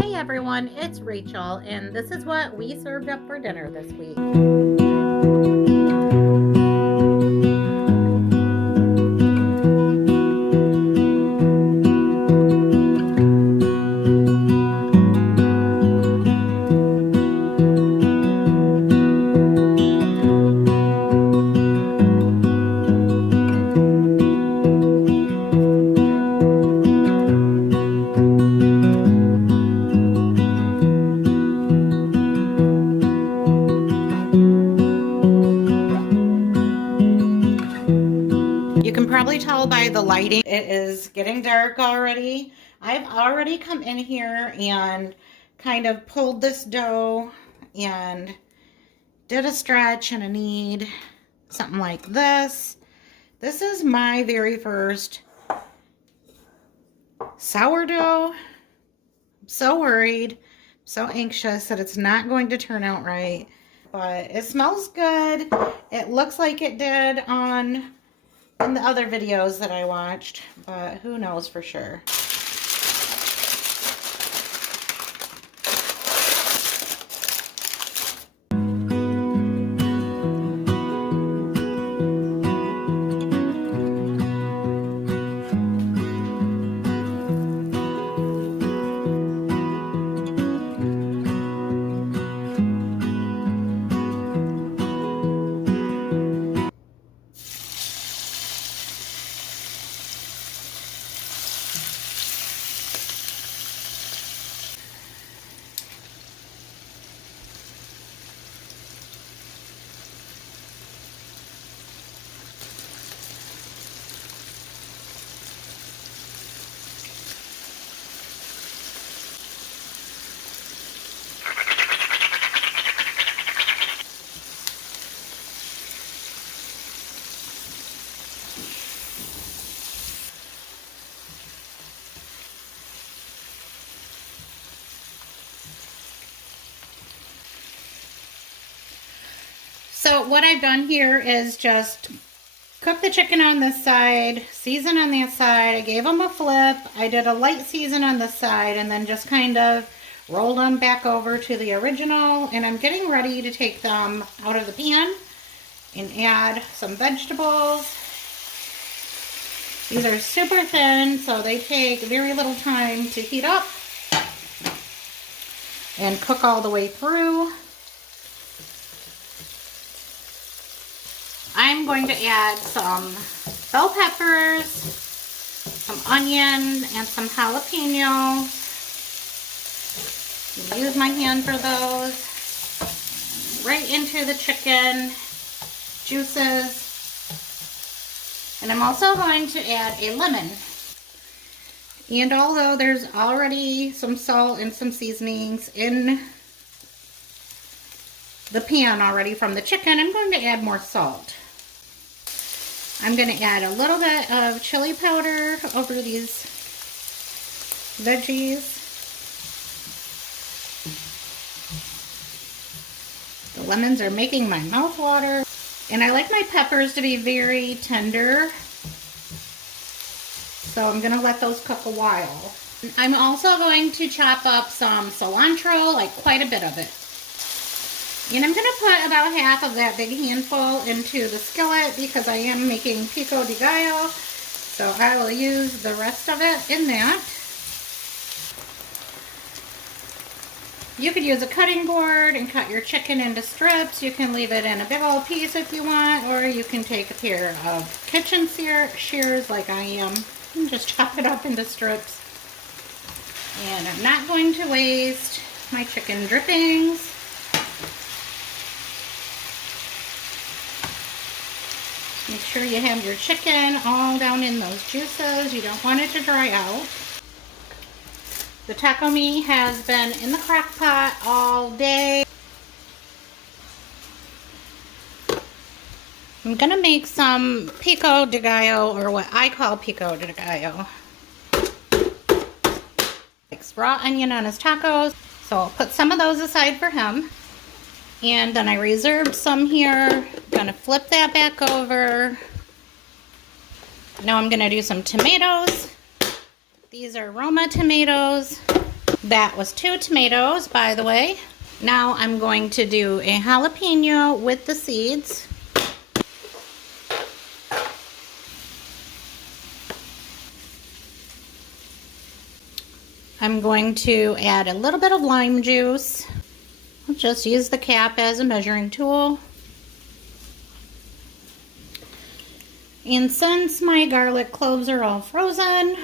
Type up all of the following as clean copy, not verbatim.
Hey everyone, it's Rachel, and this is what we served up for dinner this week. You can probably tell by the lighting, it is getting dark already. I've already come in here and kind of pulled this dough and did a stretch and a knead, something like this. This is my very first sourdough. I'm so worried, so anxious that it's not going to turn out right, but it smells good. It looks like it did in the other videos that I watched, but who knows for sure. So what I've done here is just cook the chicken on this side, season on that side. I gave them a flip. I did a light season on this side and then just kind of rolled them back over to the original. And I'm getting ready to take them out of the pan and add some vegetables. These are super thin, so they take very little time to heat up and cook all the way through. I'm going to add some bell peppers, some onion, and some jalapenos. Use my hand for those. Right into the chicken juices. And I'm also going to add a lemon. And although there's already some salt and some seasonings in the pan already from the chicken, I'm going to add more salt. I'm going to add a little bit of chili powder over these veggies. The lemons are making my mouth water. And I like my peppers to be very tender. So I'm going to let those cook a while. I'm also going to chop up some cilantro, like quite a bit of it. And I'm going to put about half of that big handful into the skillet because I am making pico de gallo. So I will use the rest of it in that. You could use a cutting board and cut your chicken into strips. You can leave it in a big old piece if you want, or you can take a pair of kitchen shears like I am and just chop it up into strips. And I'm not going to waste my chicken drippings. Make sure you have your chicken all down in those juices. You don't want it to dry out. The taco meat has been in the crock pot all day. I'm gonna make some pico de gallo, or what I call pico de gallo. Likes raw onion on his tacos, so I'll put some of those aside for him. And then I reserved some here. Gonna flip that back over. Now I'm gonna do some tomatoes. These are Roma tomatoes. That was 2 tomatoes, by the way. Now I'm going to do a jalapeno with the seeds. I'm going to add a little bit of lime juice. I'll just use the cap as a measuring tool. And since my garlic cloves are all frozen,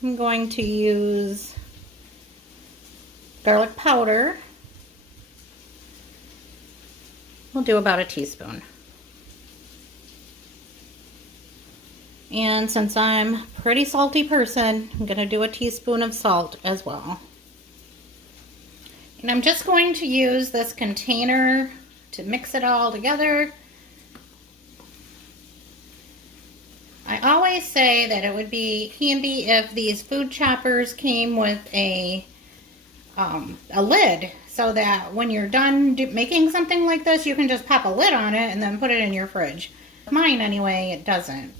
I'm going to use garlic powder. We'll do about a teaspoon. And since I'm a pretty salty person, I'm going to do a teaspoon of salt as well. And I'm just going to use this container to mix it all together. I always say that it would be handy if these food choppers came with a lid, so that when you're done making something like this, you can just pop a lid on it and then put it in your fridge. Mine, anyway, it doesn't.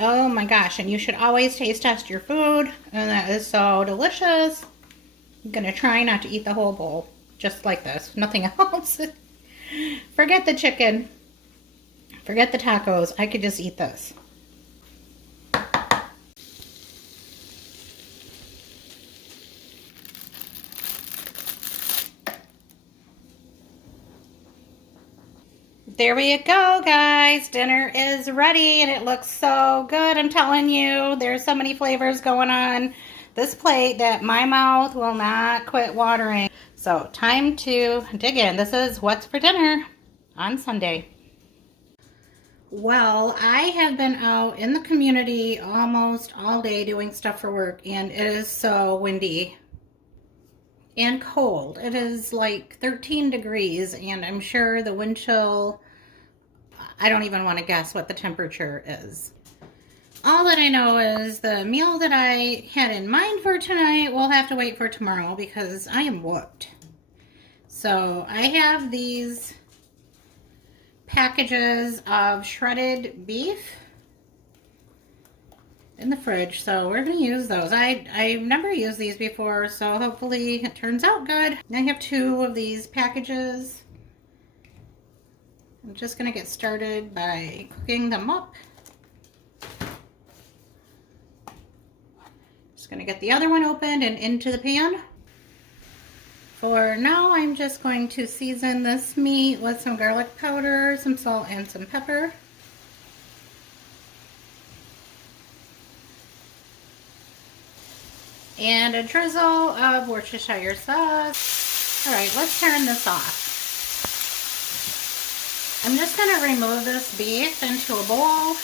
Oh my gosh, and you should always taste test your food, and that is so delicious. I'm gonna try not to eat the whole bowl, just like this, nothing else. Forget the chicken. Forget the tacos. I could just eat this. There we go, guys. Dinner is ready and it looks so good. I'm telling you, there's so many flavors going on this plate that my mouth will not quit watering. So time to dig in. This is what's for dinner on Sunday. Well, I have been out in the community almost all day doing stuff for work, and it is so windy and cold. It is like 13 degrees, and I'm sure the wind chill, I don't even want to guess what the temperature is. All that I know is the meal that I had in mind for tonight will have to wait for tomorrow because I am whooped. So I have these packages of shredded beef in the fridge, so we're going to use those. I've never used these before, so hopefully it turns out good. I have 2 of these packages. I'm just going to get started by cooking them up. Just going to get the other one opened and into the pan. For now, I'm just going to season this meat with some garlic powder, some salt, and some pepper. And a drizzle of Worcestershire sauce. All right, let's turn this off. I'm just going to remove this beef into a bowl.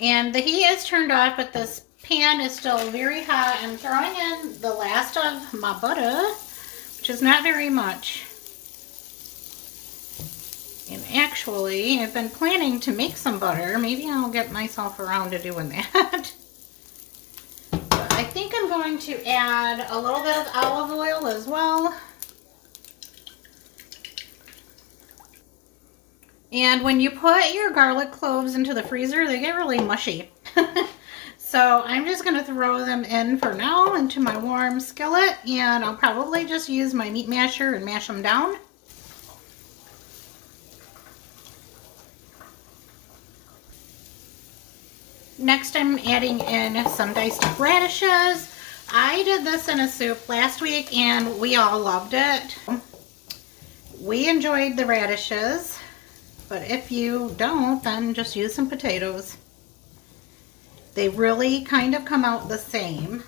And the heat is turned off, but this pan is still very hot. I'm throwing in the last of my butter, which is not very much. And actually, I've been planning to make some butter. Maybe I'll get myself around to doing that. But I think I'm going to add a little bit of olive oil as well. And when you put your garlic cloves into the freezer, they get really mushy. So I'm just going to throw them in for now into my warm skillet, and I'll probably just use my meat masher and mash them down. Next, I'm adding in some diced up radishes. I did this in a soup last week and we all loved it. We enjoyed the radishes, but if you don't, then just use some potatoes. They really kind of come out the same.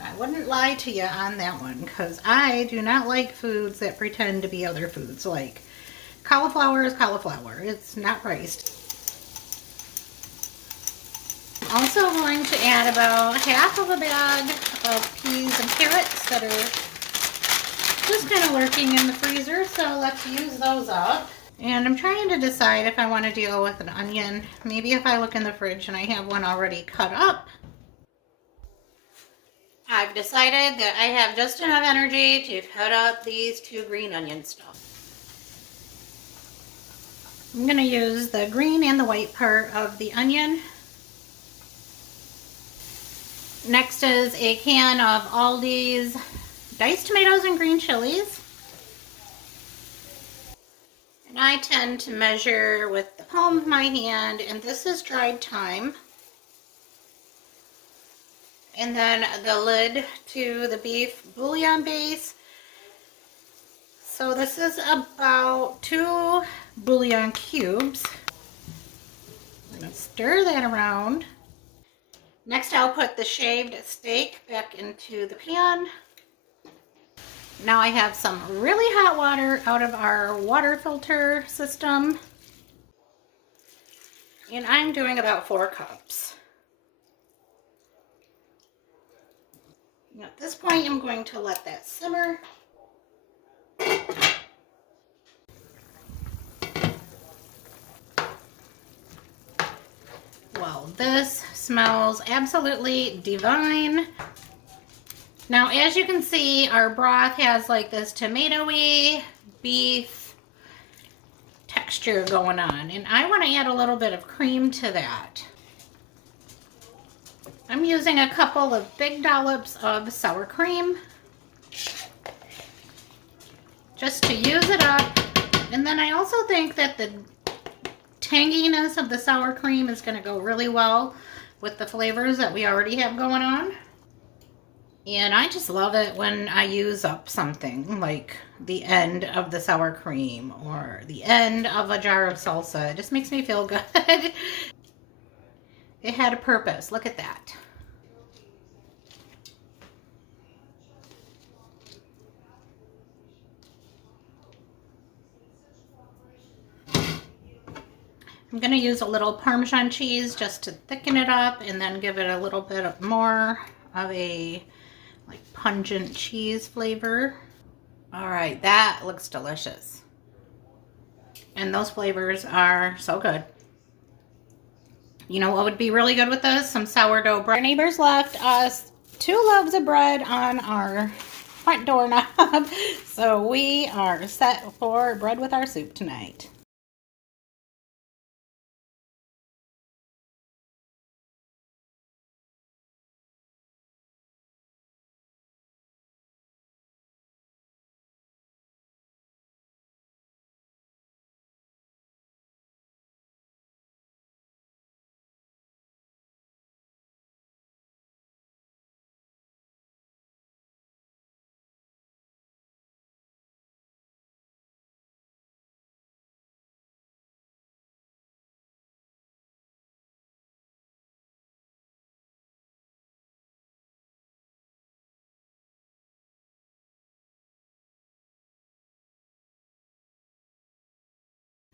I wouldn't lie to you on that one because I do not like foods that pretend to be other foods. Like cauliflower is cauliflower. It's not rice. Also going to add about half of a bag of peas and carrots that are just kind of lurking in the freezer. So let's use those up. And I'm trying to decide if I want to deal with an onion. Maybe if I look in the fridge and I have one already cut up. I've decided that I have just enough energy to cut up these 2 green onion stalks. I'm going to use the green and the white part of the onion. Next is a can of Aldi's diced tomatoes and green chilies. And I tend to measure with the palm of my hand, and this is dried thyme. And then the lid to the beef bouillon base. So this is about 2 bouillon cubes. I'm going to stir that around. Next I'll put the shaved steak back into the pan. Now I have some really hot water out of our water filter system. And I'm doing about 4 cups. At this point, I'm going to let that simmer. Well, this smells absolutely divine. Now, as you can see, our broth has like this tomatoey beef texture going on, and I want to add a little bit of cream to that. I'm using a couple of big dollops of sour cream just to use it up. And then I also think that the tanginess of the sour cream is going to go really well with the flavors that we already have going on. And I just love it when I use up something like the end of the sour cream or the end of a jar of salsa. It just makes me feel good. It had a purpose. Look at that. I'm going to use a little Parmesan cheese just to thicken it up and then give it a little bit more of a like pungent cheese flavor. All right, that looks delicious. And those flavors are so good. You know what would be really good with this? Some sourdough bread. Our neighbors left us 2 loaves of bread on our front doorknob. So we are set for bread with our soup tonight.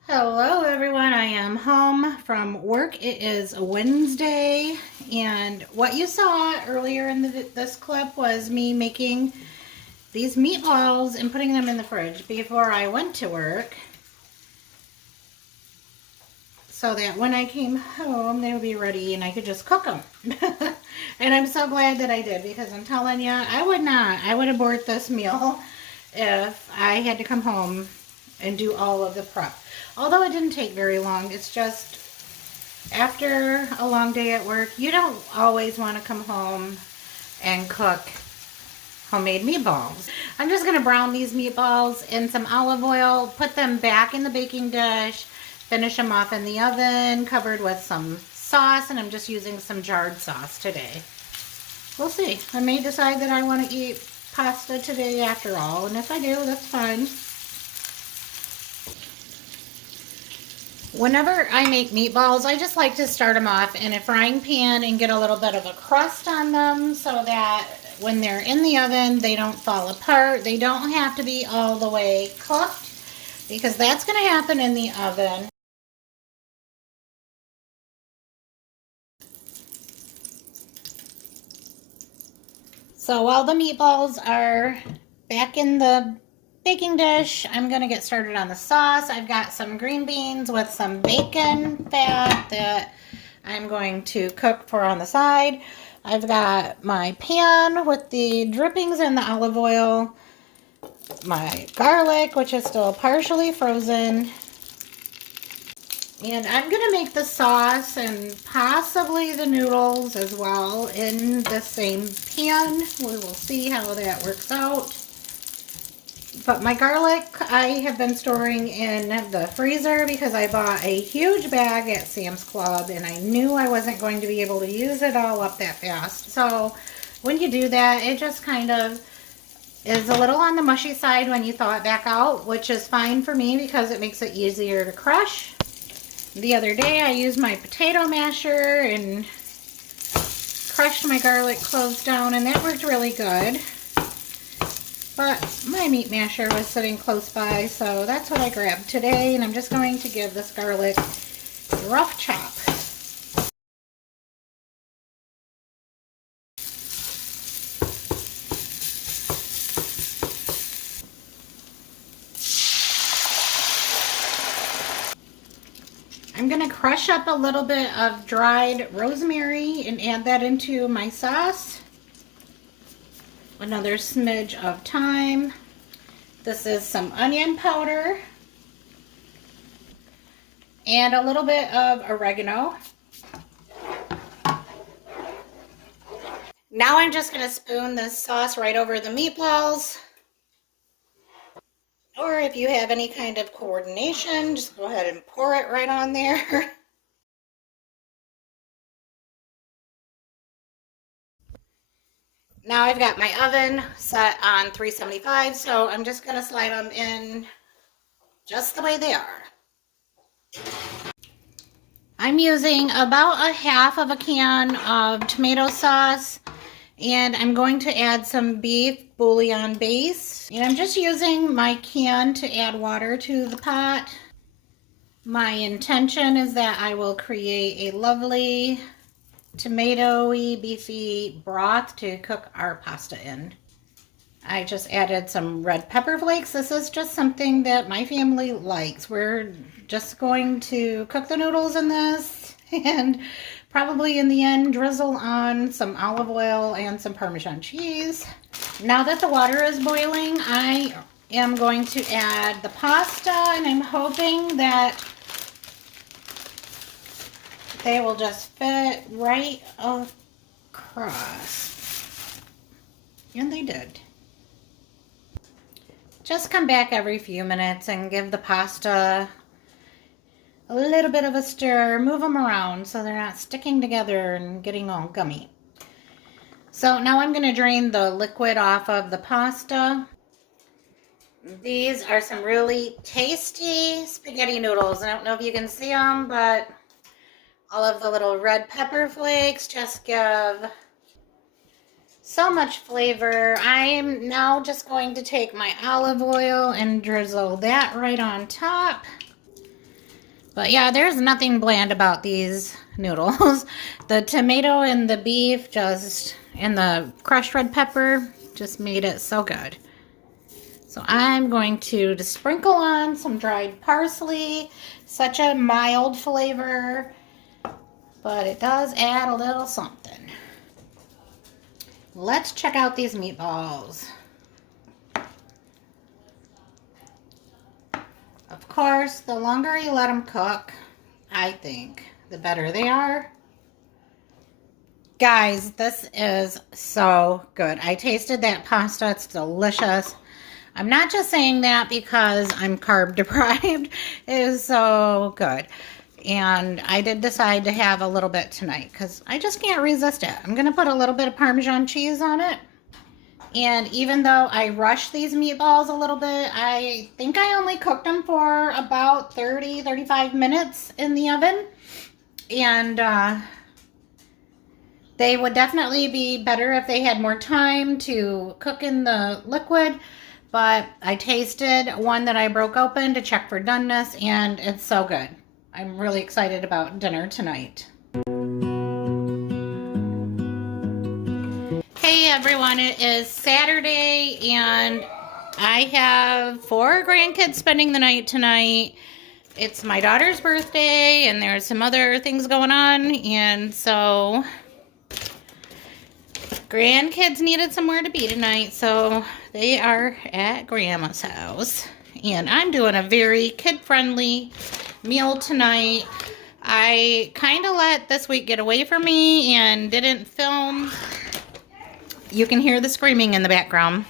Hello everyone, I am home from work. It is a Wednesday, and what you saw earlier in this clip was me making these meatballs and putting them in the fridge before I went to work so that when I came home they would be ready and I could just cook them. And I'm so glad that I did, because I'm telling you, I would abort this meal if I had to come home and do all of the prep. Although it didn't take very long. It's just after a long day at work, you don't always want to come home and cook homemade meatballs. I'm just going to brown these meatballs in some olive oil, put them back in the baking dish, finish them off in the oven, covered with some sauce, and I'm just using some jarred sauce today. We'll see. I may decide that I want to eat pasta today after all, and if I do, that's fine. Whenever I make meatballs, I just like to start them off in a frying pan and get a little bit of a crust on them so that when they're in the oven, they don't fall apart. They don't have to be all the way cooked, because that's going to happen in the oven. So while the meatballs are back in the baking dish, I'm going to get started on the sauce. I've got some green beans with some bacon fat that I'm going to cook for on the side. I've got my pan with the drippings and the olive oil, my garlic, which is still partially frozen, And I'm going to make the sauce and possibly the noodles as well in the same pan. We will see how that works out. But my garlic I have been storing in the freezer because I bought a huge bag at Sam's Club and I knew I wasn't going to be able to use it all up that fast. So when you do that, it just kind of is a little on the mushy side when you thaw it back out, which is fine for me because it makes it easier to crush. The other day I used my potato masher and crushed my garlic cloves down, and that worked really good. But my meat masher was sitting close by, so that's what I grabbed today, and I'm just going to give this garlic a rough chop. I'm going to crush up a little bit of dried rosemary and add that into my sauce. Another smidge of thyme. This is some onion powder. And a little bit of oregano. Now I'm just going to spoon this sauce right over the meatballs. Or if you have any kind of coordination, just go ahead and pour it right on there. Now I've got my oven set on 375, so I'm just going to slide them in just the way they are. I'm using about a half of a can of tomato sauce, and I'm going to add some beef bouillon base. And I'm just using my can to add water to the pot. My intention is that I will create a lovely tomatoey, beefy broth to cook our pasta in. I just added some red pepper flakes. This is just something that my family likes. We're just going to cook the noodles in this and probably in the end drizzle on some olive oil and some Parmesan cheese. Now that the water is boiling, I am going to add the pasta, and I'm hoping that they will just fit right across. And they did. Just come back every few minutes and give the pasta a little bit of a stir. Move them around so they're not sticking together and getting all gummy. So now I'm going to drain the liquid off of the pasta. These are some really tasty spaghetti noodles. I don't know if you can see them, but all of the little red pepper flakes just give so much flavor. I am now just going to take my olive oil and drizzle that right on top. But yeah, there's nothing bland about these noodles. The tomato and the beef and the crushed red pepper just made it so good. So I'm going to just sprinkle on some dried parsley. Such a mild flavor, but it does add a little something. Let's check out these meatballs. Of course, the longer you let them cook, I think, the better they are. Guys, this is so good. I tasted that pasta. It's delicious. I'm not just saying that because I'm carb deprived. It is so good. And I did decide to have a little bit tonight because I just can't resist it. I'm going to put a little bit of Parmesan cheese on it. And even though I rushed these meatballs a little bit, I think I only cooked them for about 30-35 minutes in the oven. And they would definitely be better if they had more time to cook in the liquid. But I tasted one that I broke open to check for doneness, and it's so good. I'm really excited about dinner tonight. Hey everyone, it is Saturday and I have 4 grandkids spending the night tonight. It's my daughter's birthday and there's some other things going on, and so grandkids needed somewhere to be tonight, so they are at Grandma's house. And I'm doing a very kid-friendly meal tonight. I kind of let this week get away from me and didn't film. You can hear the screaming in the background.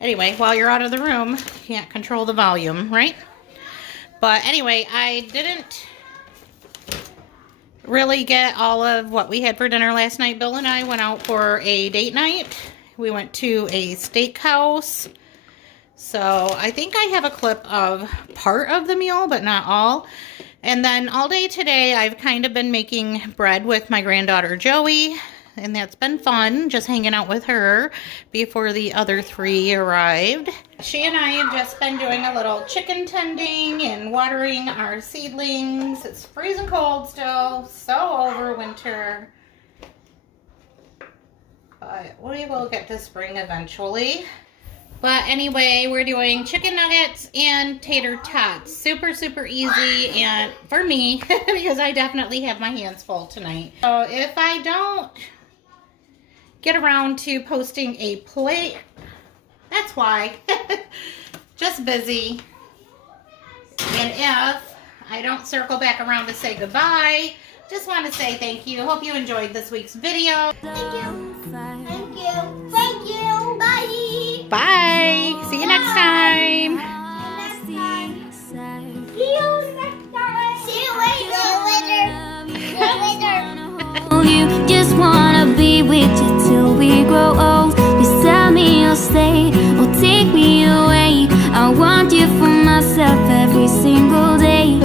Anyway, while you're out of the room, you can't control the volume, right? But anyway, I didn't really get all of what we had for dinner last night. Bill and I went out for a date night. We went to a steakhouse. So I think I have a clip of part of the meal, but not all. And then all day today, I've kind of been making bread with my granddaughter Joey. And that's been fun, just hanging out with her before the other three arrived. She and I have just been doing a little chicken tending and watering our seedlings. It's freezing cold still, so over winter. But we will get to spring eventually. But anyway, we're doing chicken nuggets and tater tots. Super, super easy, and for me, because I definitely have my hands full tonight. So if I don't get around to posting a plate, that's why. Just busy. And if I don't circle back around to say goodbye, just want to say thank you. Hope you enjoyed this week's video. Thank you. Thank you. Thank you. Bye. Bye. See you next time. See you next time. See you later. See you later. You just wanna be with you till we grow old. Just tell me you'll stay or take me away. I want you for myself every single day.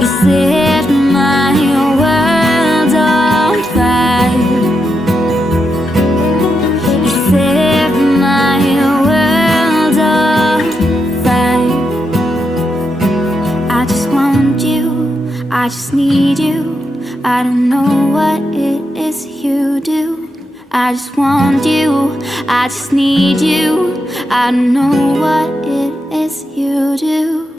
You set my world on fire. You set my world on fire. I just want you, I just need you. I don't know what it is you do. I just want you, I just need you. I don't know what it is you do.